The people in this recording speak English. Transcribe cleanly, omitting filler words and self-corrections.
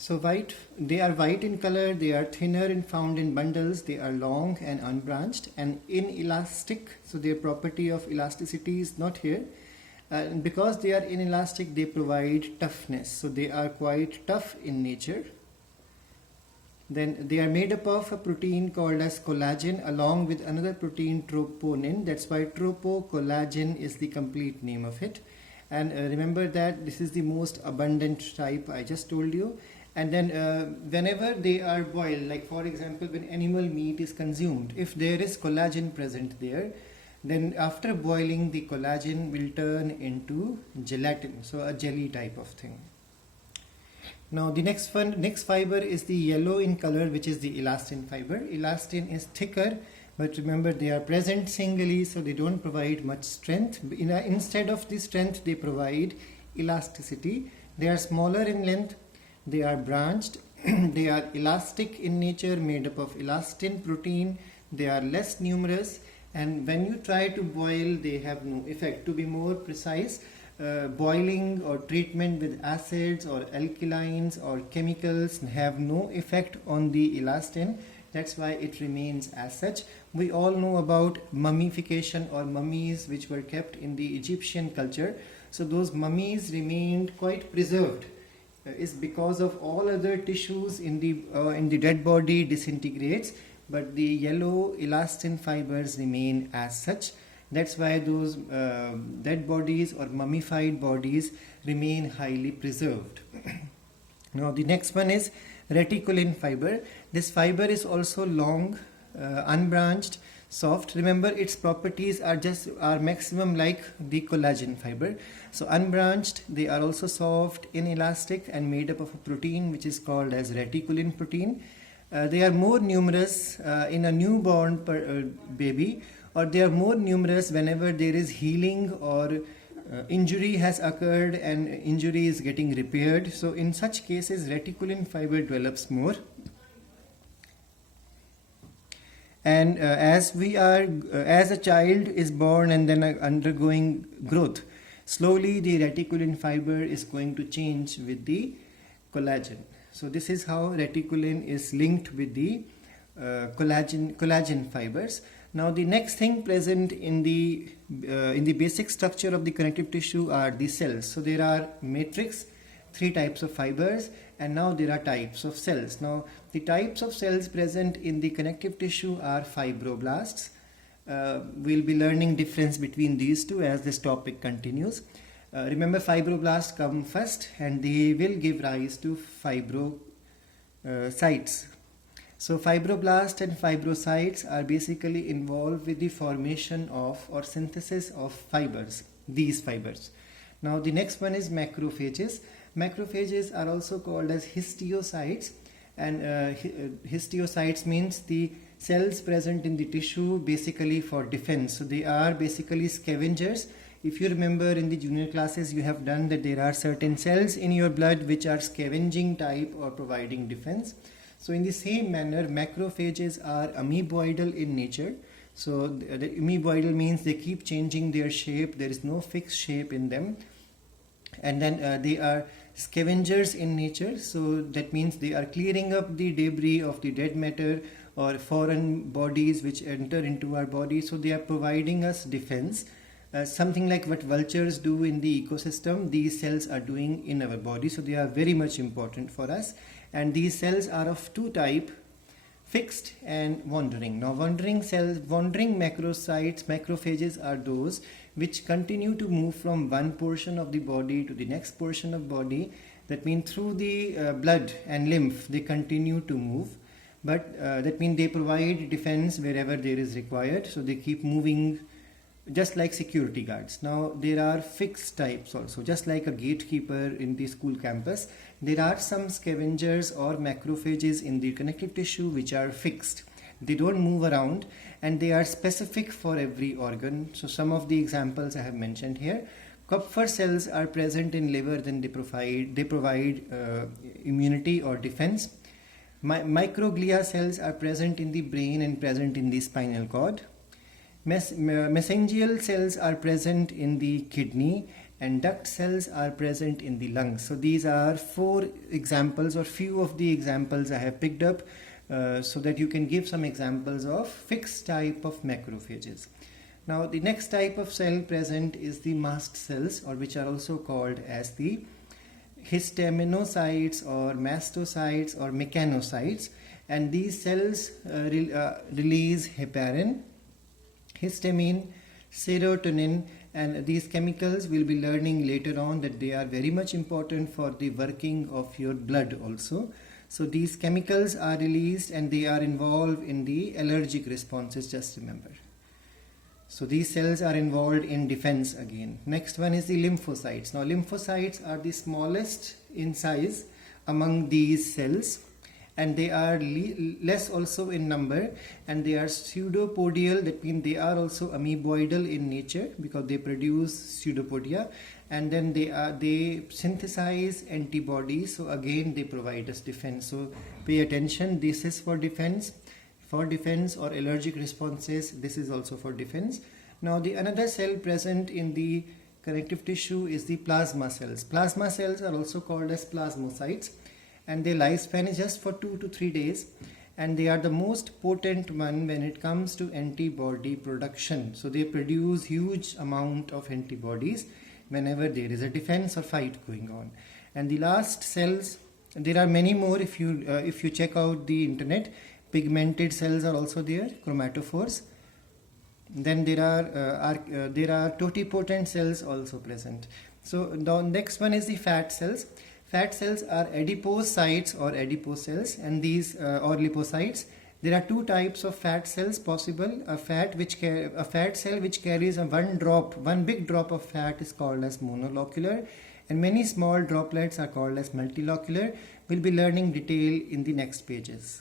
So they are white in color, they are thinner and found in bundles, they are long and unbranched and inelastic. So their property of elasticity is not here. And because they are inelastic, they provide toughness. So they are quite tough in nature. Then they are made up of a protein called as collagen along with another protein troponin. That's why tropocollagen is the complete name of it. And remember that this is the most abundant type I just told you. And then whenever they are boiled, like for example when animal meat is consumed, if there is collagen present there, then after boiling the collagen will turn into gelatin, so a jelly type of thing. Now the next fiber is the yellow in color, which is the elastin fiber. Elastin is thicker, but remember they are present singly, so they don't provide much strength. Instead of the strength, they provide elasticity. They are smaller in length, they are branched, they are elastic in nature, made up of elastin protein, they are less numerous, and when you try to boil, they have no effect. To be more precise, boiling or treatment with acids or alkalines or chemicals have no effect on the elastin. That's why it remains as such. We all know about mummification or mummies which were kept in the Egyptian culture. So those mummies remained quite preserved. Is because of all other tissues in the dead body disintegrates, but the yellow elastin fibers remain as such. That's why those dead bodies or mummified bodies remain highly preserved. Now the next one is reticulin fiber. This fiber is also long, unbranched, soft. Remember its properties are maximum like the collagen fiber. So unbranched, they are also soft, inelastic and made up of a protein which is called as reticulin protein. They are more numerous in a newborn baby, or they are more numerous whenever there is healing or injury has occurred and injury is getting repaired. So in such cases reticulin fiber develops more. And as a child is born and then undergoing growth, slowly the reticulin fiber is going to change with the collagen. So this is how reticulin is linked with the collagen fibers. Now the next thing present in the basic structure of the connective tissue are the cells. So there are matrix, 3 types of fibers, and now there are types of cells. Now the types of cells present in the connective tissue are fibroblasts. We'll be learning difference between these two as this topic continues. Remember fibroblasts come first and they will give rise to fibrocytes. So fibroblasts and fibrocytes are basically involved with the formation of or synthesis of fibers, these fibers. Now the next one is macrophages. Macrophages are also called as histiocytes, and histiocytes means the cells present in the tissue basically for defense. So they are basically scavengers. If you remember in the junior classes you have done that there are certain cells in your blood which are scavenging type or providing defense. So in the same manner macrophages are amoeboidal in nature. So the amoeboidal means they keep changing their shape, there is no fixed shape in them. And then they are scavengers in nature, so that means they are clearing up the debris of the dead matter or foreign bodies which enter into our body. So they are providing us defense, something like what vultures do in the ecosystem, these cells are doing in our body. So they are very much important for us, and these cells are of 2 types, fixed and wandering. Now wandering macrophages are those which continue to move from one portion of the body to the next portion of body. That means through the blood and lymph they continue to move, but that means they provide defense wherever there is required. So they keep moving just like security guards. Now there are fixed types also, just like a gatekeeper in the school campus. There are some scavengers or macrophages in the connective tissue which are fixed. They don't move around and they are specific for every organ. So some of the examples I have mentioned here. Kupffer cells are present in liver, then they provide immunity or defense. Microglia cells are present in the brain and present in the spinal cord. Mesangial cells are present in the kidney, and duct cells are present in the lungs. So these are 4 examples, or few of the examples I have picked up, so that you can give some examples of fixed type of macrophages. Now the next type of cell present is the mast cells, or which are also called as the histaminocytes or mastocytes or mechanocytes, and these cells release heparin, histamine, serotonin, and these chemicals we'll be learning later on that they are very much important for the working of your blood also. So these chemicals are released and they are involved in the allergic responses, just remember. So these cells are involved in defense again. Next one is the lymphocytes. Now lymphocytes are the smallest in size among these cells, and they are less also in number, and they are pseudopodial. That means they are also amoeboidal in nature because they produce pseudopodia, and then they synthesize antibodies. So again they provide us defense. So pay attention, this is for defense or allergic responses. This is also for defense. Now the another cell present in the connective tissue is the plasma cells. Plasma cells are also called as plasmocytes, and their lifespan is just for 2 to 3 days, and they are the most potent one when it comes to antibody production. So they produce huge amount of antibodies whenever there is a defense or fight going on. And the last cells, there are many more. If you check out the internet, pigmented cells are also there, chromatophores. Then there are totipotent cells also present. So the next one is the fat cells. Fat cells are adipocytes or adipose cells, and these or lipocytes. There are 2 types of fat cells possible. A fat cell which carries one big drop of fat is called as monolocular, and many small droplets are called as multilocular. We'll be learning detail in the next pages.